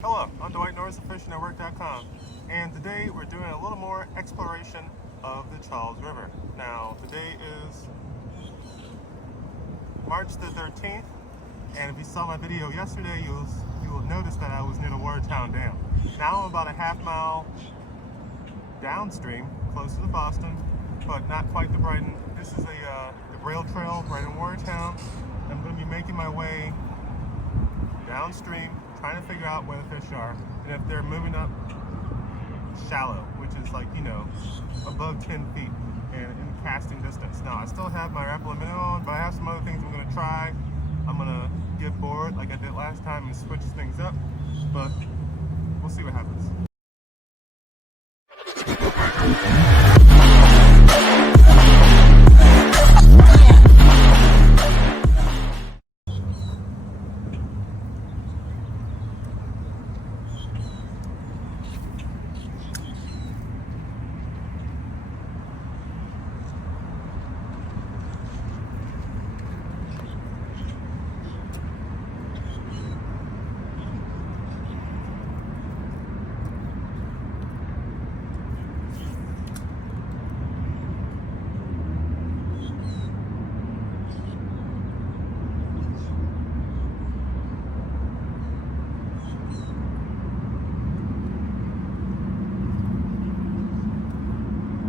Hello, I'm Dwight Norris of FishingNetwork.com, and today we're doing a little more exploration of the Charles River. Now, today is March the 13th, and if you saw my video yesterday, you will notice that I was near the Watertown Dam. Now I'm about a half-mile downstream, close to Boston, but not quite to Brighton. This is the rail trail right in Watertown. I'm going to be making my way downstream, trying to figure out where the fish are, and if they're moving up shallow, which is like, above 10 feet and in casting distance. Now, I still have my rapala minnow on, but I have some other things I'm going to try. I'm going to get bored like I did last time and switch things up, but we'll see what happens.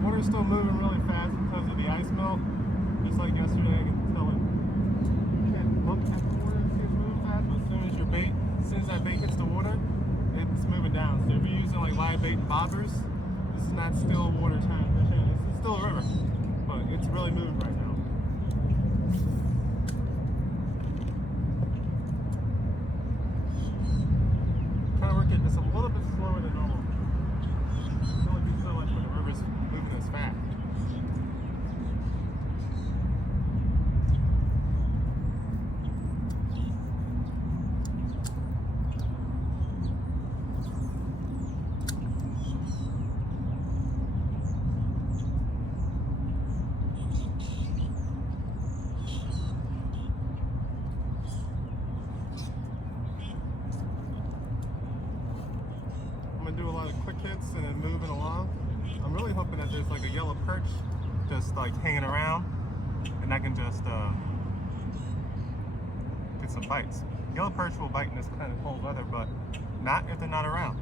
Water's still moving really fast because of the ice melt. Just like yesterday, I can tell it. You can't look at the water and see it's moving fast, but as soon as that bait hits the water, it's moving down. So if you're using like live bait and bobbers, this is not still Watertown fishing. It's still a river, but it's really moving right now. Trying to work it just a little bit slower than normal. It's only be so much when the river's moving this fast. Do a lot of quick hits and then moving along. I'm really hoping that there's like a yellow perch just like hanging around and I can just get some bites. Yellow perch will bite in this kind of cold weather, but not if they're not around.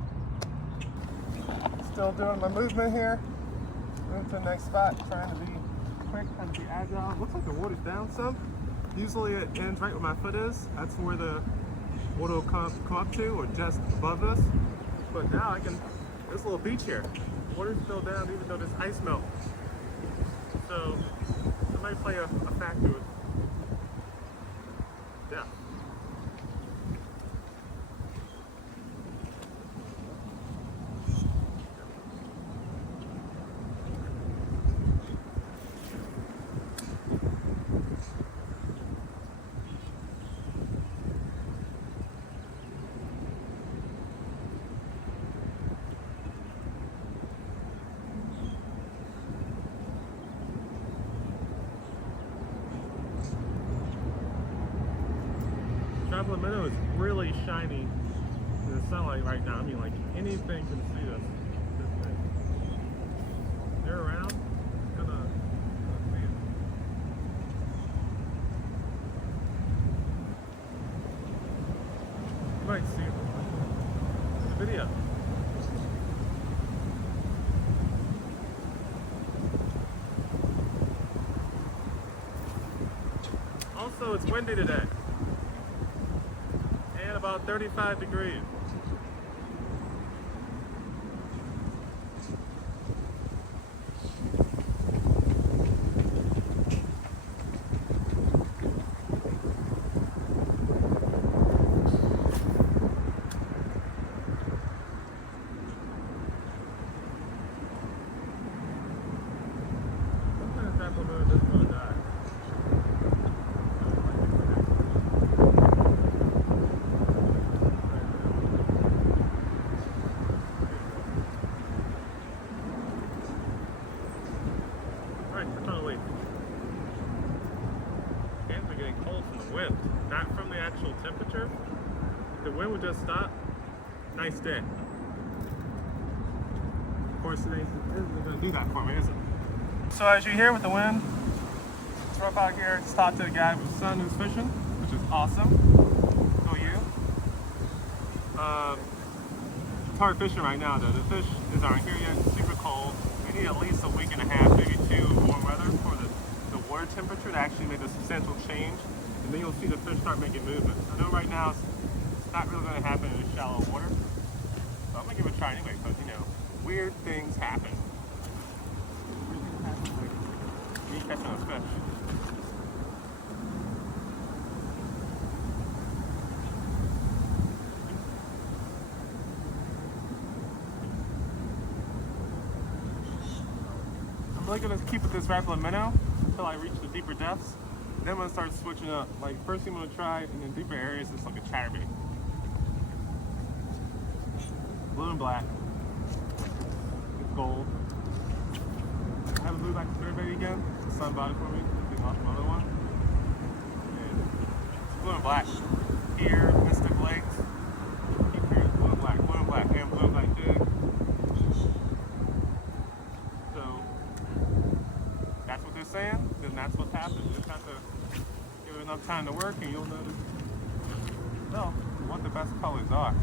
Still doing my movement here. Moving to the next spot, trying to be quick, trying to be agile. Looks like the water's down some. Usually it ends right where my foot is. That's where the water will come up to, or just above us. But now there's a little beach here. Water's still down even though there's ice melt. So it might play a factor with depth. Rapala minnow is really shiny in the sunlight right now. I mean, like anything can see this thing. They're around. It's gonna see it. You might see it in the video. Also, it's windy today. About 35 degrees. Sometimes that balloon is going to die. Not from the actual temperature. The wind would just stop. nice day. Of course, today isn't going to do that for me, is it? So as you hear with the wind, it's rough out here. Just talked to a guy with his son who's fishing, which is awesome. Go you. It's hard fishing right now though. The fish aren't here yet. It's super cold. We need at least a week and a half, maybe two, warm weather for the water temperature to actually make a substantial change. And then you'll see the fish start making movements. I know right now it's not really going to happen in shallow water. But I'm going to give it a try anyway because, you know, weird things happen. Weird things happen like me catching a fish. I'm really going to keep with this rapid minnow until I reach the deeper depths. Then I'm going to start switching up. Like, first thing I'm going to try in the deeper areas is like a chatterbait. Blue and black. It's gold. I have a blue black chatterbait again. The sun bought it for me. Getting off my other one. And it's blue and black. Here, Mystic Lakes. Keep hearing blue and black, and blue and black jig. So, that's what they're saying, then that's what's happening. You just have to give it enough time to work and you'll notice, well, what the best colors are.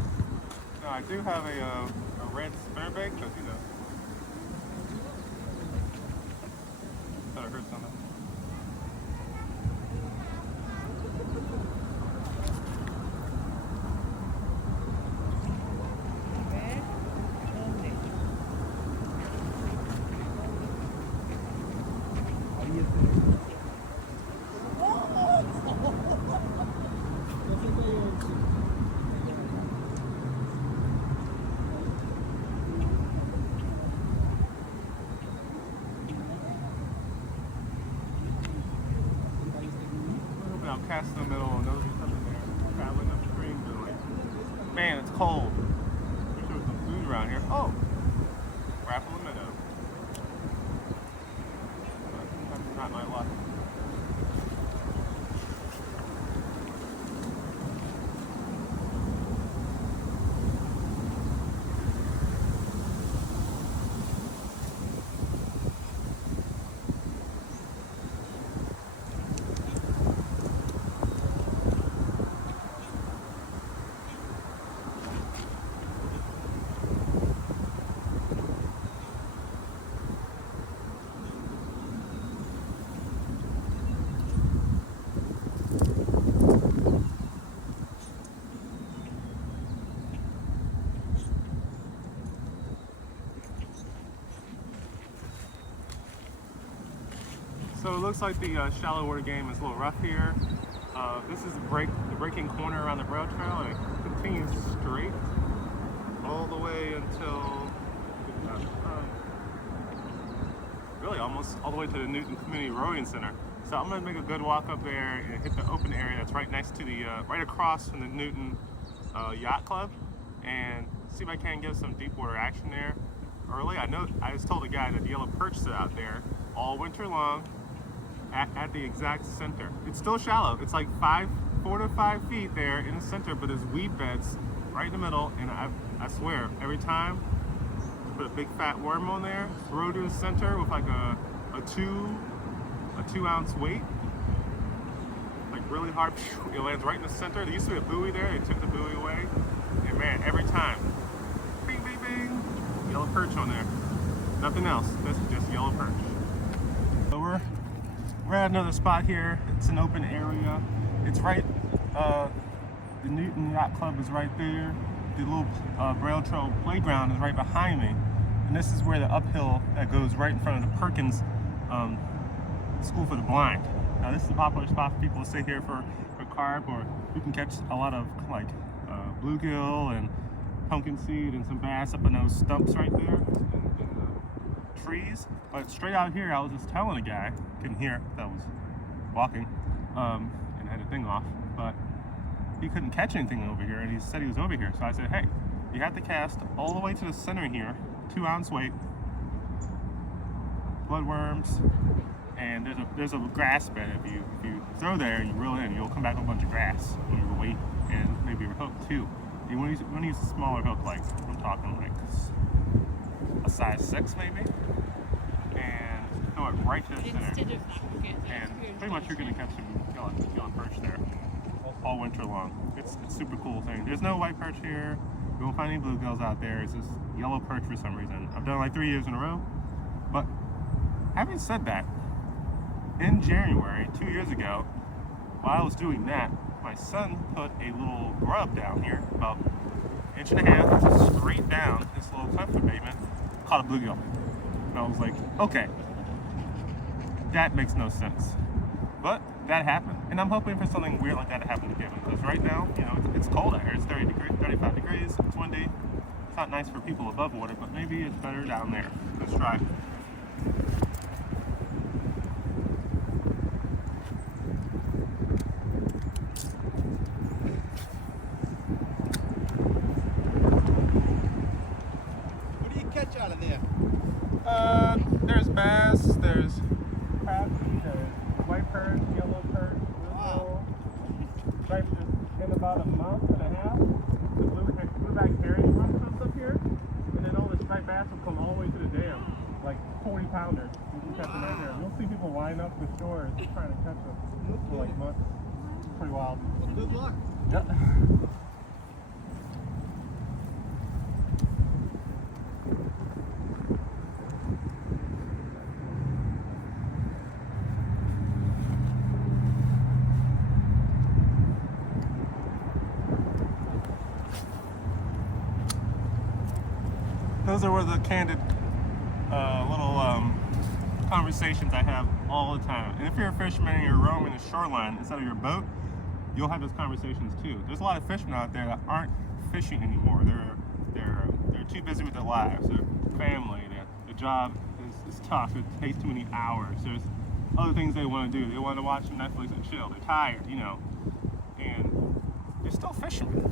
Now I do have a red spinnerbait because, you know, thought I heard something. I'll cast in the middle and those are coming there, traveling upstream to like, man, it's cold. Wish there was some food around here. Oh, raffle a minnow. But that's not my luck. So it looks like the shallow water game is a little rough here. This is the breaking corner around the rail trail, and it continues straight all the way until really almost all the way to the Newton Community Rowing Center. So I'm going to make a good walk up there and hit the open area that's right next to the right across from the Newton Yacht Club, and see if I can get some deep water action there early. I just told the guy that the yellow perch sit out there all winter long at the exact center. It's still shallow. It's like 4 to 5 feet there in the center, but there's weed beds right in the middle, and I swear every time I put a big fat worm on there, throw to the center with like a 2 ounce weight, like really hard. It lands right in the center. There used to be a buoy there. They took the buoy away, and man, every time, bing, bing, bing, yellow perch on there. Nothing else. This is just yellow perch. So we're at another spot here. It's an open area. It's right. The Newton Yacht Club is right there. The little rail trail playground is right behind me, and this is where the uphill that goes right in front of the Perkins School for the Blind. Now this is a popular spot for people to sit here for carp, or you can catch a lot of like bluegill and pumpkin seed and some bass up in those stumps right there in the trees. But straight out here, I was just telling a guy, couldn't hear that I was walking, and had the thing off, but he couldn't catch anything over here, and he said he was over here. So I said, hey, you have to cast all the way to the center here, 2 ounce weight, bloodworms, and there's a grass bed. If you throw there and you reel in, you'll come back with a bunch of grass on your weight and maybe your hook too. You want to use a smaller hook, like I'm talking like a size 6 maybe, and throw it right to the center. Instead of that, And pretty much you're going to catch some yellow perch there all winter long. It's a super cool thing. There's no white perch here. You won't find any bluegills out there. It's just yellow perch for some reason. I've done it like 3 years in a row. But having said that, in January, 2 years ago, while I was doing that, my son put a little grub down here, about 1.5 inches straight down this little cliff embankment, caught a bluegill. And I was like, okay, that makes no sense. But that happened, and I'm hoping for something weird like that to happen to him. Because right now, you know, it's cold out here. It's 35 degrees. It's windy. It's not nice for people above water, but maybe it's better down there. Let's try. What do you catch out of there? There's bass. There's crabby. There's white perch, yellow perch, bluegill. Right in about a month and a half, the blueback herring comes up here, and then all the striped bass will come all the way to the dam, like 40 pounders. You can catch them right here. You'll see people line up the shores trying to catch them for like months. It's pretty wild. Well, good luck. Yep. Those are the candid little conversations I have all the time. And if you're a fisherman and you're roaming the shoreline instead of your boat, you'll have those conversations too. There's a lot of fishermen out there that aren't fishing anymore. They're too busy with their lives, their family, their job is tough. It takes too many hours. There's other things they want to do. They want to watch Netflix and chill. They're tired, you know, and they're still fishermen.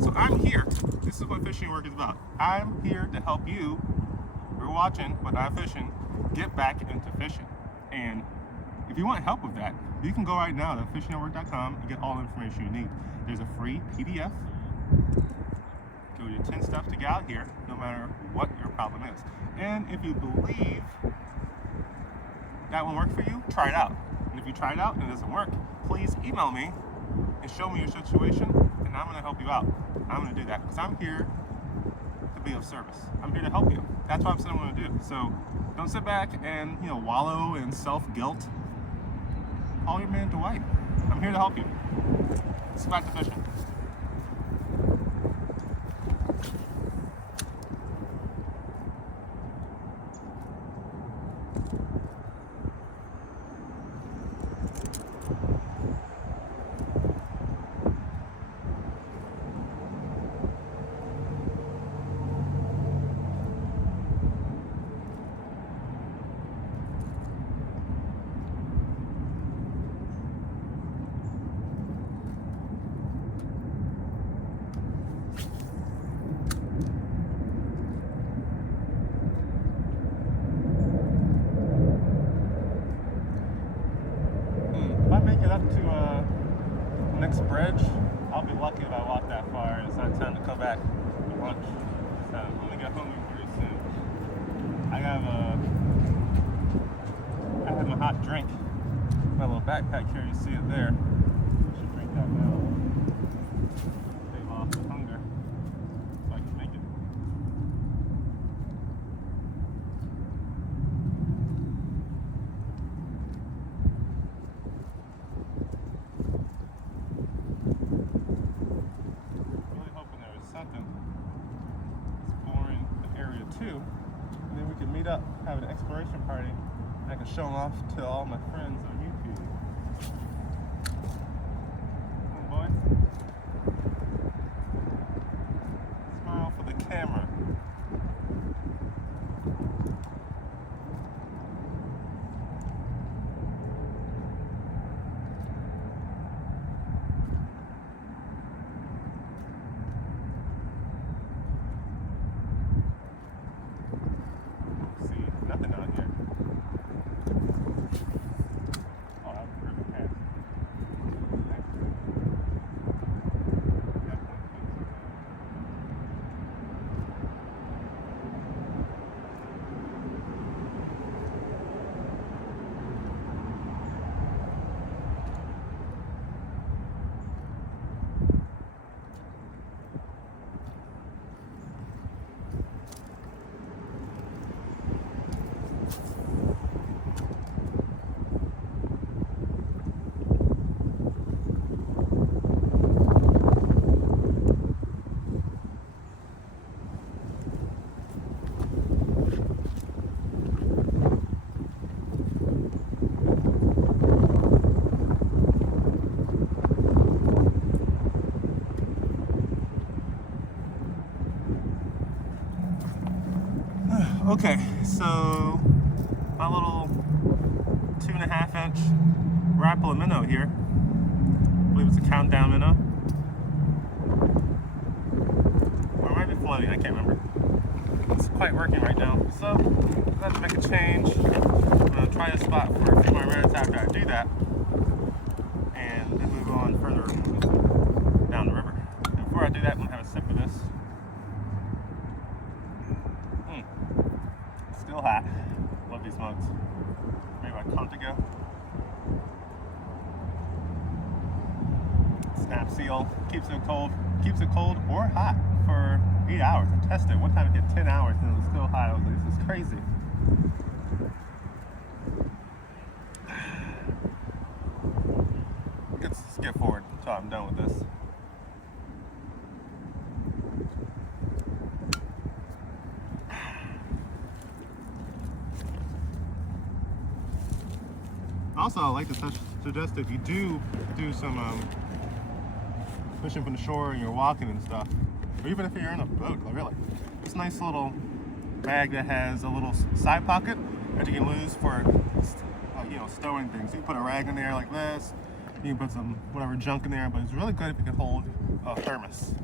So I'm here. This is what fishing work is about. I'm here to help you, who are watching but not fishing, get back into fishing. And if you want help with that, you can go right now to fishingnetwork.com and get all the information you need. There's a free PDF. Go to 10 steps to get out here, no matter what your problem is. And if you believe that won't work for you, try it out. And if you try it out and it doesn't work, please email me and show me your situation, and I'm going to help you out. I'm going to do that because I'm here to be of service. I'm here to help you. That's what I'm saying I'm going to do. So don't sit back and, you know, wallow in self-guilt. Call your man Dwight. I'm here to help you. Let's go back to fishing. If I make it up to next bridge, I'll be lucky if I walk that far. It's not time to come back for lunch. So I'm gonna get hungry pretty soon. I have my hot drink. My little backpack here, you see it there. I should drink that now. Stave off the hunger so I can make it. Really hoping there was something exploring the area too. And then we can meet up, have an exploration party, and I can show them off to all my friends on YouTube. Come on, boy. Smile for the camera. See, nothing out here. Okay, so my little 2.5-inch Rapala minnow here. I believe it's a countdown minnow. Or it might be floating, I can't remember. It's quite working right now. So I'm going to make a change. I'm going to try a spot for a few more minutes after I do that. And then move on further down the river. And before I do that, I'm going to have a sip of this. Still hot. Love these mugs. Maybe like a month ago. Snap seal. Keeps it cold or hot for 8 hours. I tested one time it did 10 hours and it was still hot. I was like, this is crazy. Let's skip forward until I'm done with this. Also, I like to suggest if you do some fishing from the shore and you're walking and stuff, or even if you're in a boat, really, this nice little bag that has a little side pocket that you can use for, stowing things. You can put a rag in there like this. You can put some whatever junk in there, but it's really good if you can hold a thermos.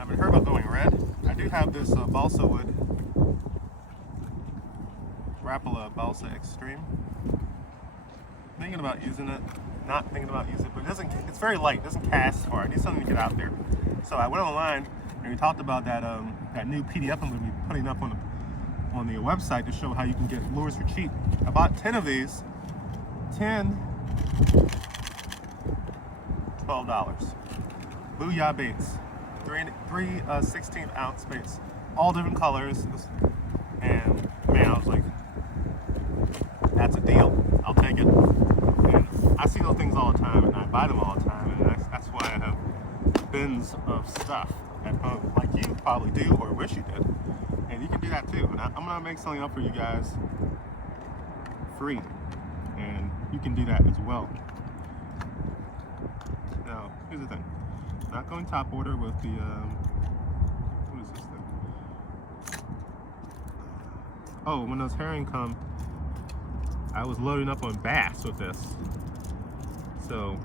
I've heard about going red. I do have this balsa wood Rapala Balsa Extreme. Thinking about using it, not thinking about using it, but it's very light, it doesn't cast far. I need something to get out there. So I went online and we talked about that new PDF I'm going to be putting up on the website to show how you can get lures for cheap. I bought 10 of these. 10, $12. Booyah baits. Three 16-ounce baits. All different colors. And man, I was like, that's a deal. I'll take it. And I see those things all the time and I buy them all the time, and that's why I have bins of stuff at home, like you probably do or wish you did. And you can do that too. And I'm gonna make something up for you guys free, and you can do that as well. Now, here's the thing. Not going top order with the what is this thing? Oh, when those herring come, I was loading up on bass with this. So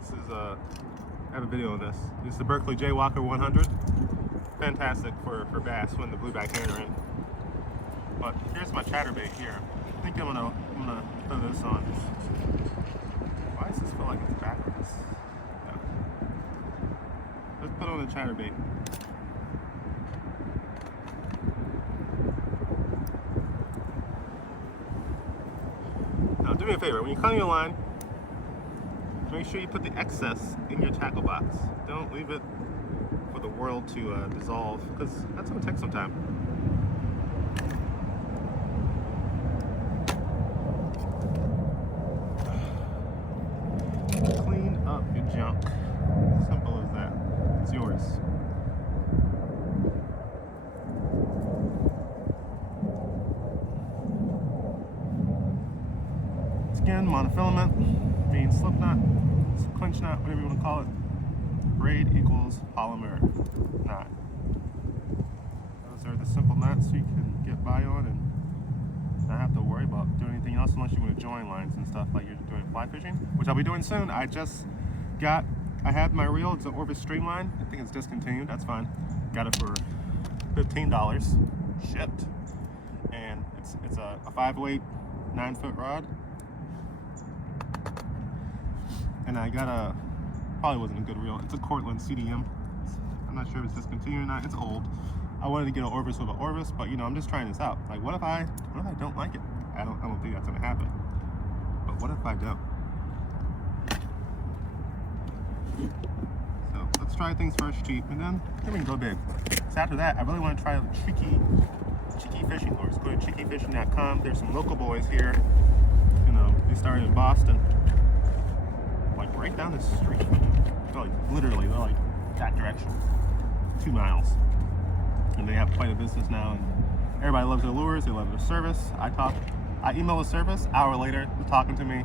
this is I have a video on this. This is the Berkeley J Walker 100. Fantastic for bass when the blueback herring are in. But here's my chatterbait here. I think I'm gonna throw this on. Why does this feel like it's backwards? Yeah. Let's put on the chatterbait. Now do me a favor, when you clean your line, make sure you put the excess in your tackle box. Don't leave it for the world to dissolve, because that's going to take some time. Clean up your junk. Simple as that. It's yours. Again, monofilament means slip knot, clinch knot, whatever you want to call it. Braid equals polymer knot. Those are the simple knots you can get by on and not have to worry about doing anything else unless you want to join lines and stuff like you're doing fly fishing, which I'll be doing soon. I had my reel, it's an Orvis Streamline. I think it's discontinued, that's fine. Got it for $15, shipped. And it's a 5-weight, 9-foot rod. And I got probably wasn't a good reel. It's a Cortland CDM. I'm not sure if it's discontinued or not. It's old. I wanted to get an Orvis with an Orvis, but I'm just trying this out. Like, what if I don't like it? I don't think that's gonna happen. But what if I don't? So let's try things first cheap, and then we can go big. So after that, I really want to try the cheeky fishing lures. Go to cheekyfishing.com. There's some local boys here. They started in Boston. Like right down the street. They're like that direction. 2 miles. And they have quite a business now. And everybody loves their lures, they love their service. I email the service, hour later, they're talking to me.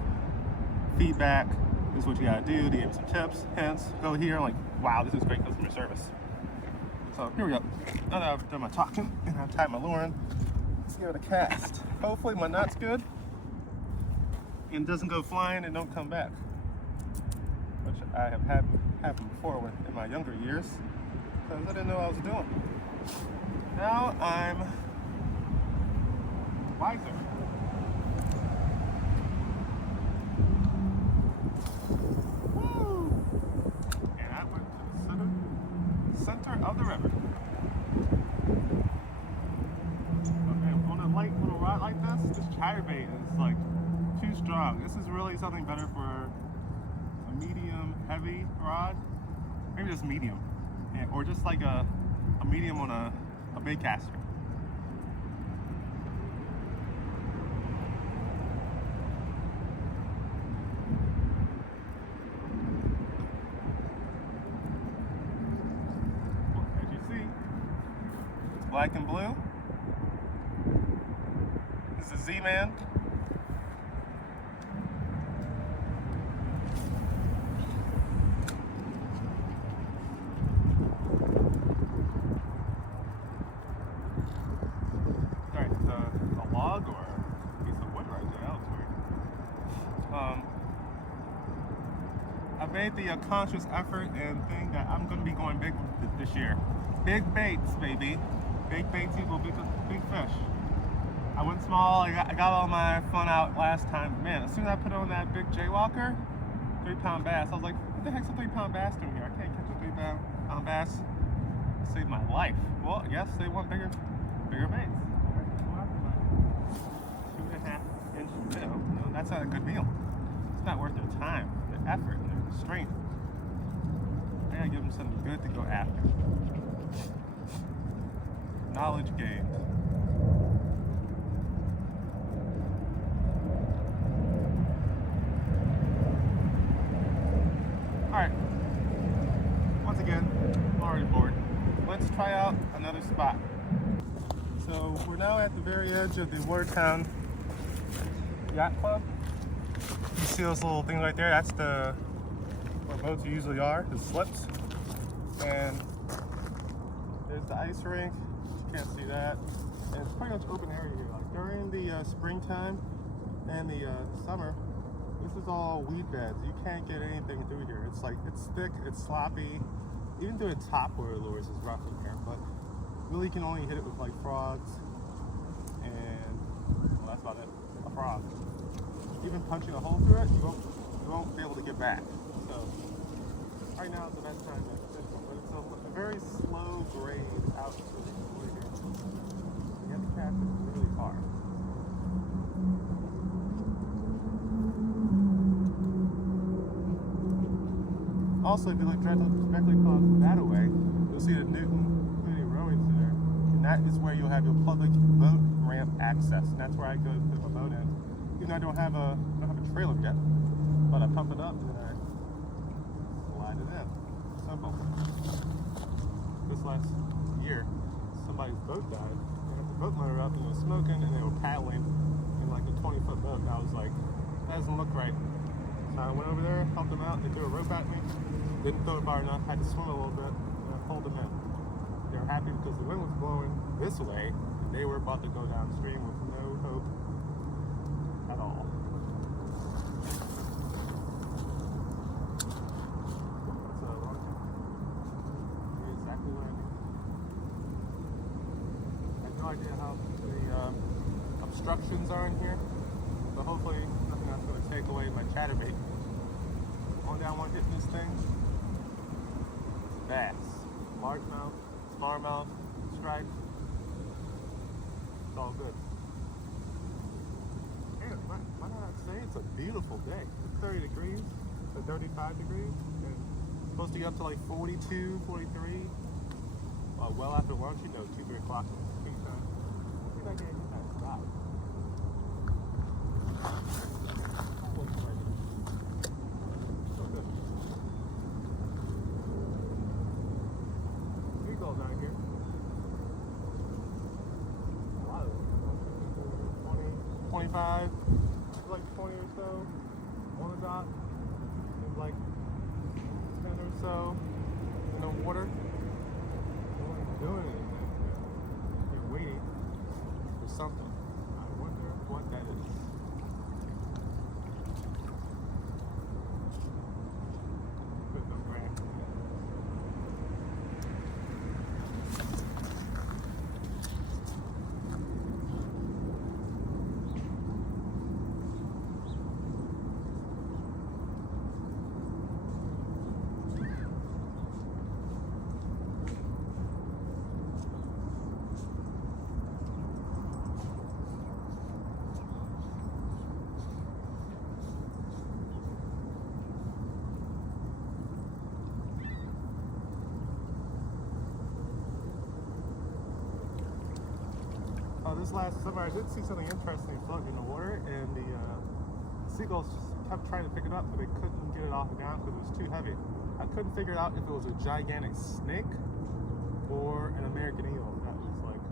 Feedback, This is what you gotta do. They gave me some tips, hints. Go here. I'm like, wow, this is great customer service. So here we go. Now that I've done my talking and I've tied my lure in, let's give it a cast. Hopefully my knot's good and doesn't go flying and don't come back, which I have had happen before in my younger years because I didn't know what I was doing. Now I'm wiser. Woo! And I went to the center of the river. Okay, on a light little rod like this chatterbait is like too strong. This is really something better for a medium heavy rod. Maybe just medium. Or just like a medium on a bait caster. Well, as you see, it's black and blue. This is Z-Man. Or a piece of wood right there. That was weird. I made the conscious effort and thing that I'm going to be going big this year. Big baits, baby. Big baits equal big fish. I went small. I got all my fun out last time. Man, as soon as I put on that big Jaywalker, 3-pound bass, I was like, what the heck's a 3-pound bass doing here? I can't catch a 3-pound bass. It saved my life. Well, yes, they want bigger baits. 2.5-inch minnow. No, that's not a good meal. It's not worth their time, their effort, their strength. I gotta give them something good to go after. Knowledge gained. Alright. Once again, I'm already bored. Let's try out another spot. So we're now at the very edge of the Watertown Yacht Club. You see those little things right there? That's where boats usually are, the slips. And there's the ice rink. You can't see that. And it's pretty much open area here. Like during the springtime and the summer, this is all weed beds. You can't get anything through here. It's like, it's thick, it's sloppy. Even doing top water lures is rough in here, but really you can only hit it with like frogs and, well, that's about it, a frog. Even punching a hole through it, you won't be able to get back. So right now is the best time to fish one, but it's a very slow grade out to the here. You have to catch it really hard. Also, if you look directly across that away, you'll see the Needham rowings there, and that is where you'll have your public boat ramp access. And that's where I go to put my boat in. Even though I don't have a trailer yet, but I pump it up and then I slide it in. Simple. This last year, somebody's boat died. They had the boat motor up and it was smoking, and they were paddling in like a 20-foot boat. And I was like, that doesn't look right. So I went over there, helped them out. They threw a rope at me. Didn't throw it far enough. Had to swim a little bit, and I pulled them in. They were happy because the wind was blowing this way, and they were about to go downstream with no hope at all. So, exactly what I need. I have no idea how the obstructions are in here, but hopefully nothing that's going to take away my chatterbait. Only thing I want to hit this thing, bass, largemouth, smallmouth, stripes. It's all good. And why not say it's a beautiful day? It's 30 degrees to 35 degrees, and it's supposed to get up to like 42, 43. Well after lunch, 2-3 o'clock peak time. I think I can get that stop. Down here. A lot of them. 20, 25, like 20 or so on the dock. like 10 or so in the water. No one's doing anything. They're waiting for something. I wonder what that is. Put the rack. This last summer, I did see something interesting floating in the water, and the seagulls kept trying to pick it up, but they couldn't get it off the ground because it was too heavy. I couldn't figure out if it was a gigantic snake or an American eel that was like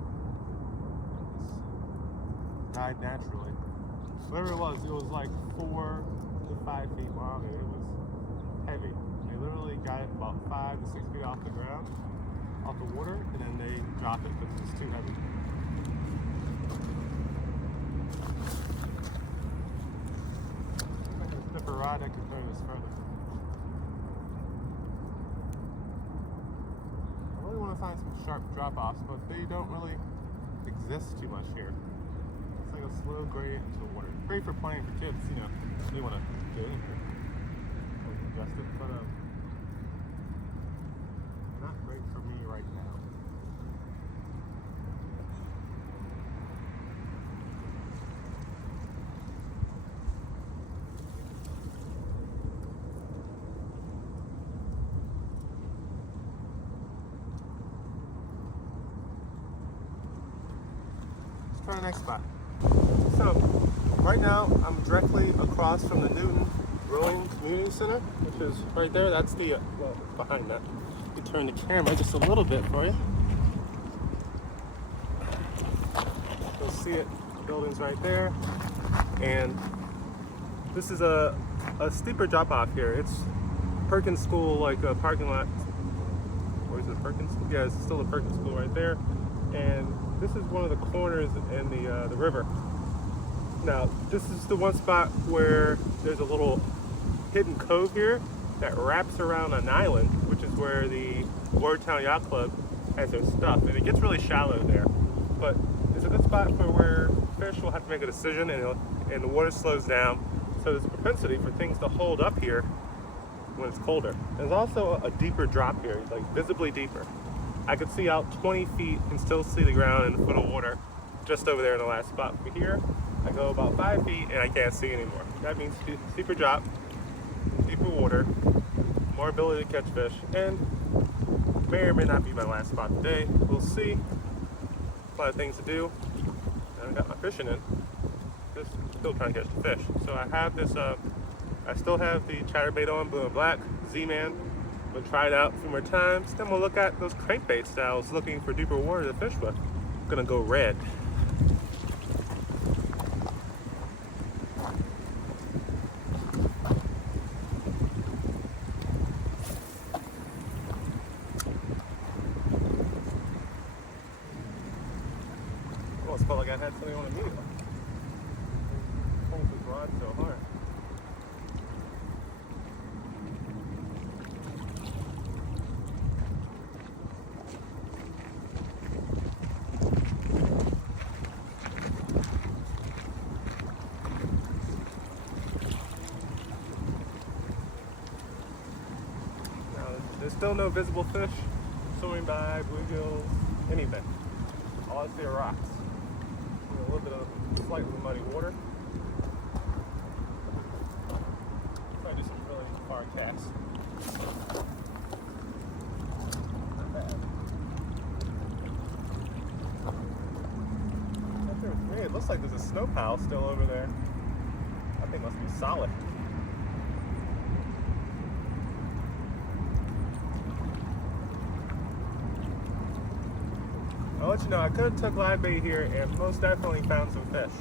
died naturally. Whatever it was like 4 to 5 feet long, and it was heavy. They literally got it about 5 to 6 feet off the ground, off the water, and then they dropped it because it was too heavy. A rod that can carry this further. I really want to find some sharp drop-offs, but they don't really exist too much here. It's like a slow gradient into the water. Great for playing for kids, you know, if they want to do anything. Or adjust it, but not great for me right now. Try the next spot. So, right now I'm directly across from the Newton Rowing Community Center, which is right there. That's the, well, behind that. You turn the camera just a little bit for you. You'll see it, the building's right there. And this is a steeper drop off here. It's Perkins School, like a parking lot. Or is it Perkins? Yeah, it's still a Perkins School right there. And this is one of the corners in the river. Now, this is the one spot where there's a little hidden cove here that wraps around an island, which is where the Watertown Yacht Club has their stuff. And it gets really shallow there. But it's a good spot for where fish will have to make a decision and the water slows down. So there's a propensity for things to hold up here when it's colder. There's also a deeper drop here, like visibly deeper. I could see out 20 feet and still see the ground in a foot of water just over there in the last spot. From here, I go about 5 feet and I can't see anymore. That means steeper drop, deeper water, more ability to catch fish, and may or may not be my last spot today. We'll see. A lot of things to do. I haven't got my fishing in. Just still trying to catch the fish. So I have this, I still have the chatterbait on, blue and black, Z-Man. We'll try it out a few more times. Then we'll look at those crankbaits that I was looking for deeper water to fish with. I'm gonna go red. Almost felt like I had something on a needle. Pulling this rod so hard. There's still no visible fish swimming by, bluegills, anything. All I see are rocks. A little bit of slightly muddy water. Try to do some really far casts. Not bad. Right there with me, it looks like there's a snow pile still over there. That thing must be solid. I'll let you know, I could have took live bait here and most definitely found some fish,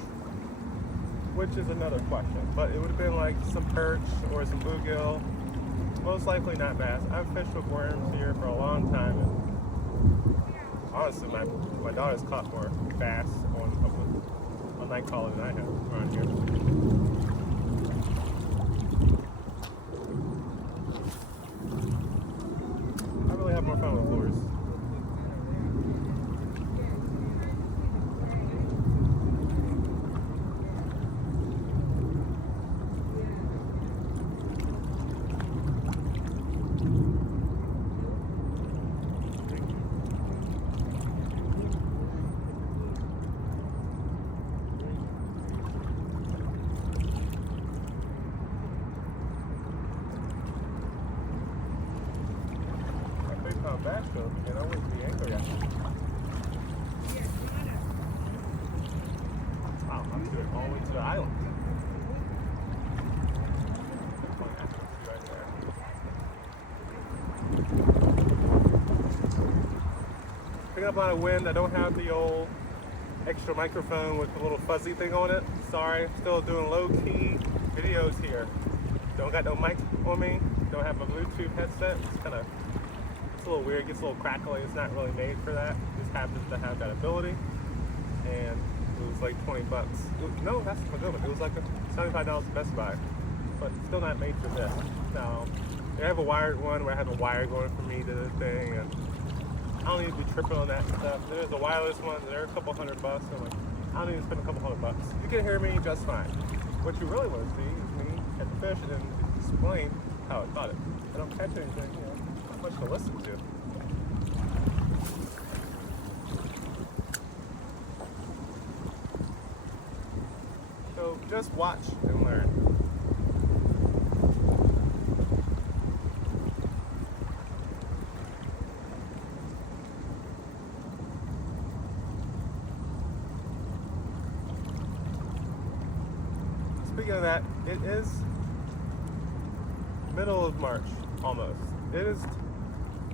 which is another question. But it would have been like some perch or some bluegill Most likely not bass. I've fished with worms here for a long time. And honestly, my daughter's caught more bass on night crawler than I have around here. I really have more fun with lures. Bass though, you know, with the anchor yet. Wow, I'm doing all the way to the island. Picking up a lot of wind. I don't have the old extra microphone with the little fuzzy thing on it. Sorry, still doing low-key videos here. Don't got no mic on me. Don't have my Bluetooth headset. It's kind of a little weird, gets a little crackly. It's not really made for that. It just happens to have that ability. And it was like 20 bucks. No, that's a good one. It was like $75 at Best Buy. But still not made for this. Now, I have a wired one where I have a wire going from me to the thing, and I don't need to be tripping on that stuff. There's a wireless one, they're a couple $100 bucks. So I'm like, I don't need to spend a couple $100 bucks. You can hear me just fine. What you really want to see is me at the fish and then explain how I caught it. I don't catch anything, you know. Much to listen to. So just watch and learn. Speaking of that, it is middle of March, almost. It is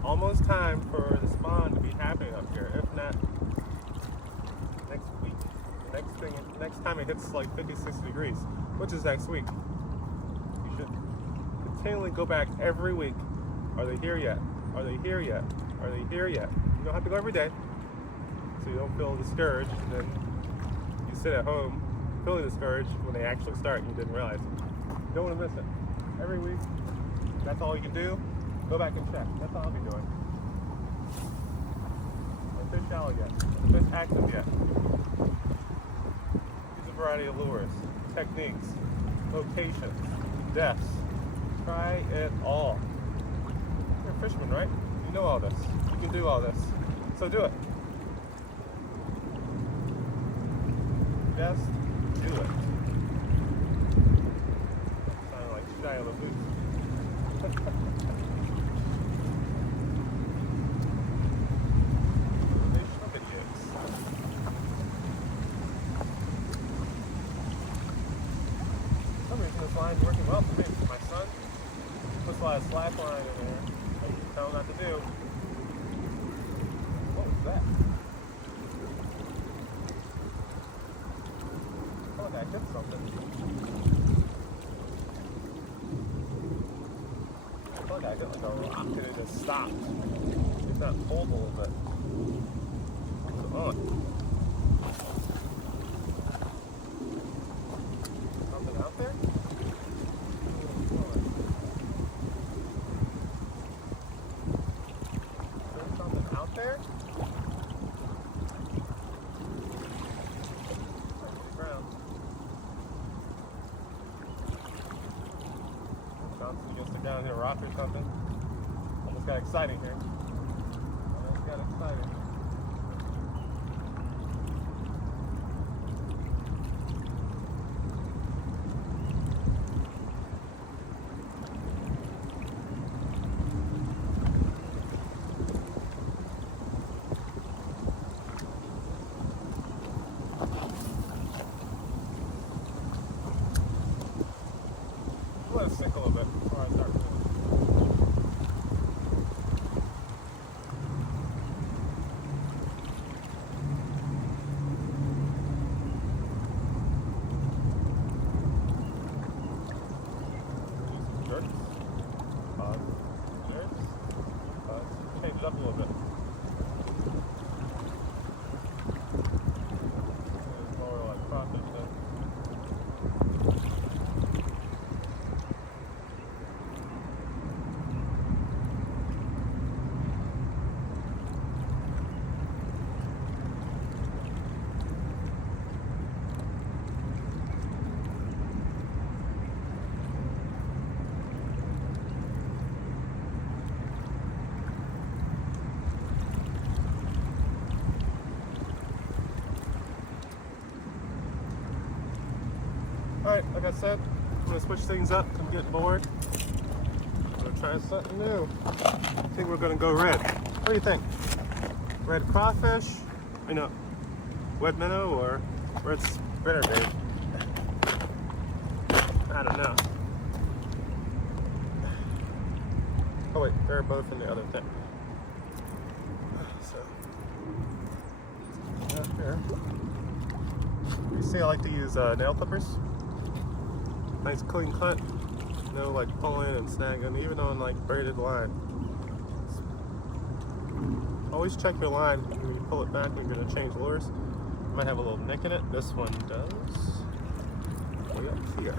almost time for the spawn to be happening up here, if not next week. Next time it hits like 50, 60 degrees, which is next week. You should continually go back every week. Are they here yet? Are they here yet? Are they here yet? You don't have to go every day, so you don't feel discouraged, and then you sit at home feeling discouraged when they actually start and you didn't realize. You don't want to miss it. Every week, that's all you can do. Go back and check. That's all I'll be doing. Are the fish shallow yet? Are the fish active yet? Use a variety of lures, techniques, locations, depths. Try it all. You're a fisherman, right? You know all this. You can do all this. So do it. Just do it. Sounded like Shia LaBeouf. This line's working well for me. My son puts a lot of slack line in there. I tell him not to do. What was that? I feel like I hit something. I feel like I hit like a rock and it just stopped. It's not pulled a little bit. What's on? Something out there? There? Bouncing against the ground, hit a rock or something. Almost got exciting here. Almost got exciting. Let it sink a little bit before I start moving. like I said, I'm gonna switch things up. I'm getting bored. I'm gonna try something new. I think we're gonna go red. What do you think? Red crawfish? Red minnow or red spinnerbait? I don't know. Oh wait, they're both in the other thing. So, out here. You see, I like to use nail clippers. Nice clean cut. No like pulling and snagging, even on like braided line. Always check your line when you pull it back when you're gonna change lures. Might have a little nick in it. This one does. Way up here.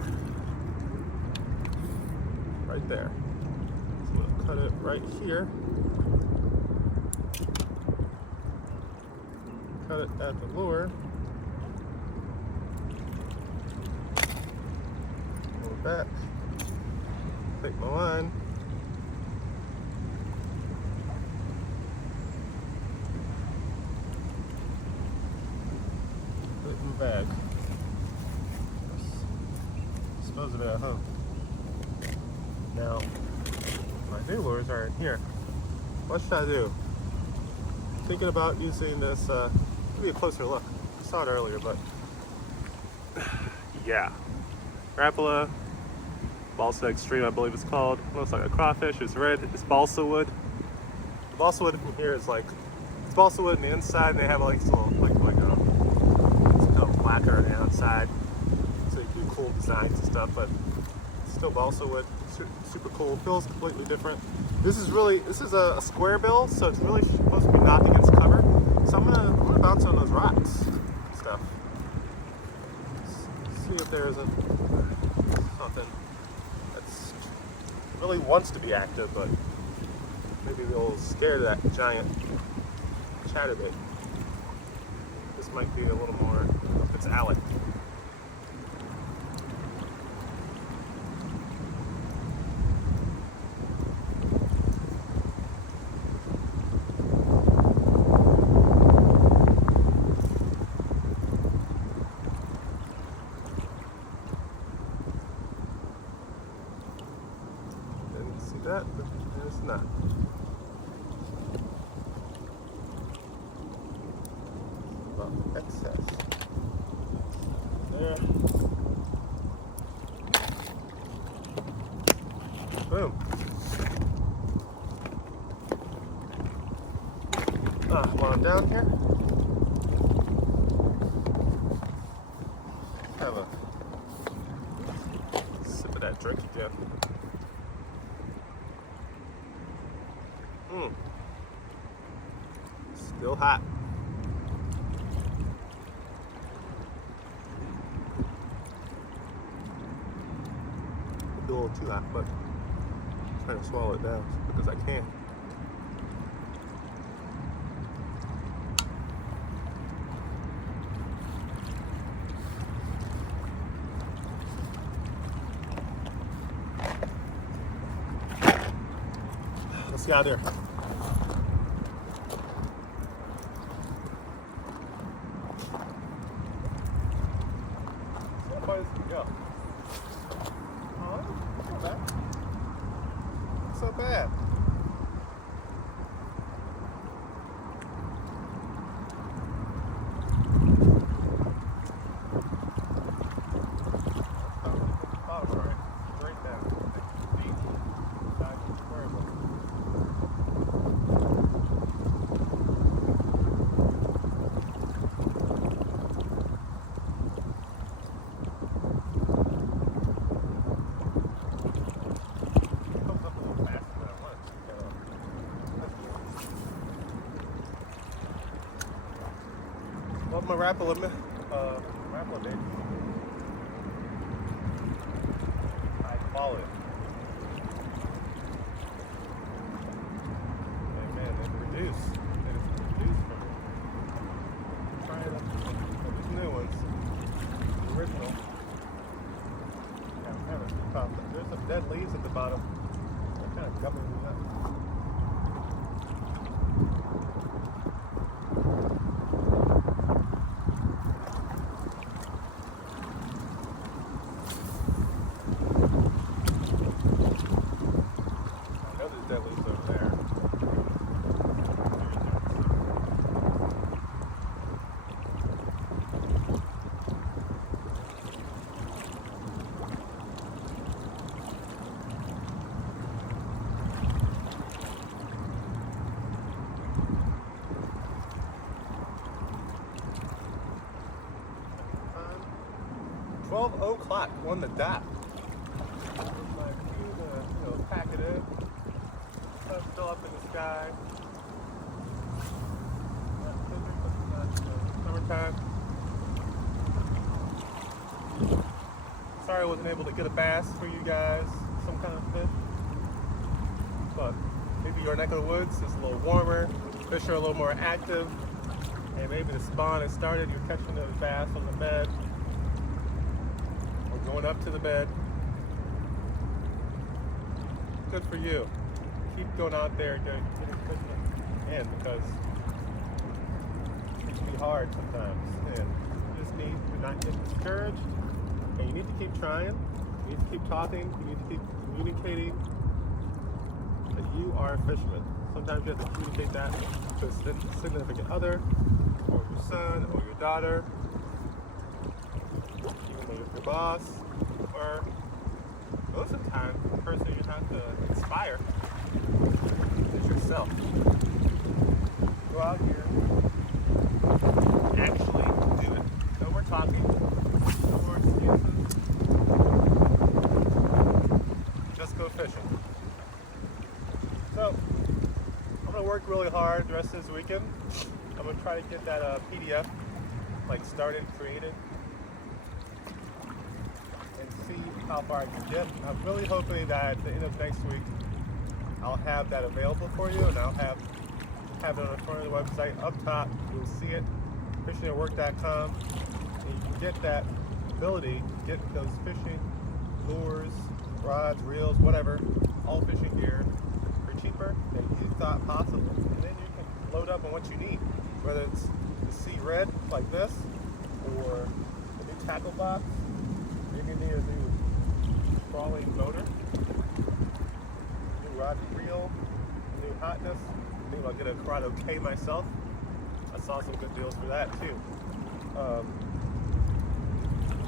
Right there. So we'll cut it right here. Cut it at the lure. Pull it back. Take my line. Put it in the bag. Dispose of it at home. Now, my new lures are in here. What should I do? Thinking about using this, maybe a closer look. I saw it earlier, but yeah. Rapala, balsa extreme, I believe it's called. Looks like a crawfish. It's red. It's balsa wood. The balsa wood from here is like, it's balsa wood on the inside, and they have like this little, it's kind of lacquer on the outside, so you can do cool designs and stuff. But it's still balsa wood. Super cool. Feels completely different. This is a square bill, so it's really supposed to be knocked against cover. So I'm gonna bounce on those rocks and stuff. See if there's something that's really wants to be active, but maybe a little scared of that giant chatterbait. This might be a little more up its alley. That, but it's not. About excess. There. Boom. While I'm down here, have a sip of that drink again. Still hot. A little too hot, but I'm trying to swallow it down because I can. Let's get out there. Go. Oh, not bad. Not so bad. Right down. What's my Rapala bait? I follow it. And man, it reduced. It's reduced from trying these new ones. The original. Yeah, I'm having some problems. There's some dead leaves at the bottom. They're kind of gumming me up. 12 o'clock on the dot. My cue to, pack it in. Sun's still up in the sky. Summertime. Sorry I wasn't able to get a bass for you guys, some kind of fish. But maybe your neck of the woods is a little warmer, fish are a little more active, and maybe the spawn has started, you're catching those bass on the bed, or going up to the bed. Good for you. Keep going out there getting fishing in, because it can be hard sometimes, and you just need to not get discouraged, and you need to keep trying, you need to keep talking, you need to keep communicating that you are a fisherman. Sometimes you have to communicate that to a significant other, or your son, or your daughter, even your boss, or most of the time, the person you have to inspire is yourself. Go out here, actually do it. No more talking, no more excuses. Just go fishing. So, I'm gonna work really hard the rest of this weekend. I'm gonna try to get that PDF started, created, and see how far I can get. I'm really hoping that at the end of next week, I'll have that available for you, and I'll have it on the front of the website. Up top, you'll see it, fishingatwork.com, and you can get that ability to get those fishing lures, rods, reels, whatever, all fishing gear for cheaper than you thought possible. And then you can load up on what you need, whether it's the Sea Red like this, or a new tackle box. Maybe you need a new trawling motor, new rod and reel, new hotness. Maybe I'll get a Corrado K myself. I saw some good deals for that too.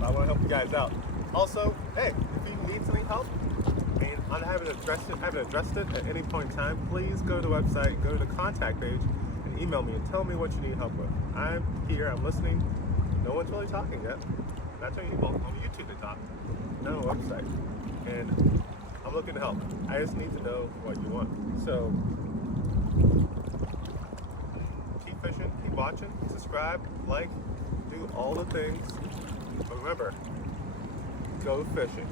I want to help you guys out. Also, hey, if you need some help and I haven't addressed it at any point in time, please go to the website, go to the contact page, and email me and tell me what you need help with. I'm here, I'm listening. No one's really talking yet. Not telling you, well, on YouTube they talk, not on the website. And I'm looking to help. I just need to know what you want. So, keep fishing, keep watching, subscribe, like, do all the things. But remember, go fishing.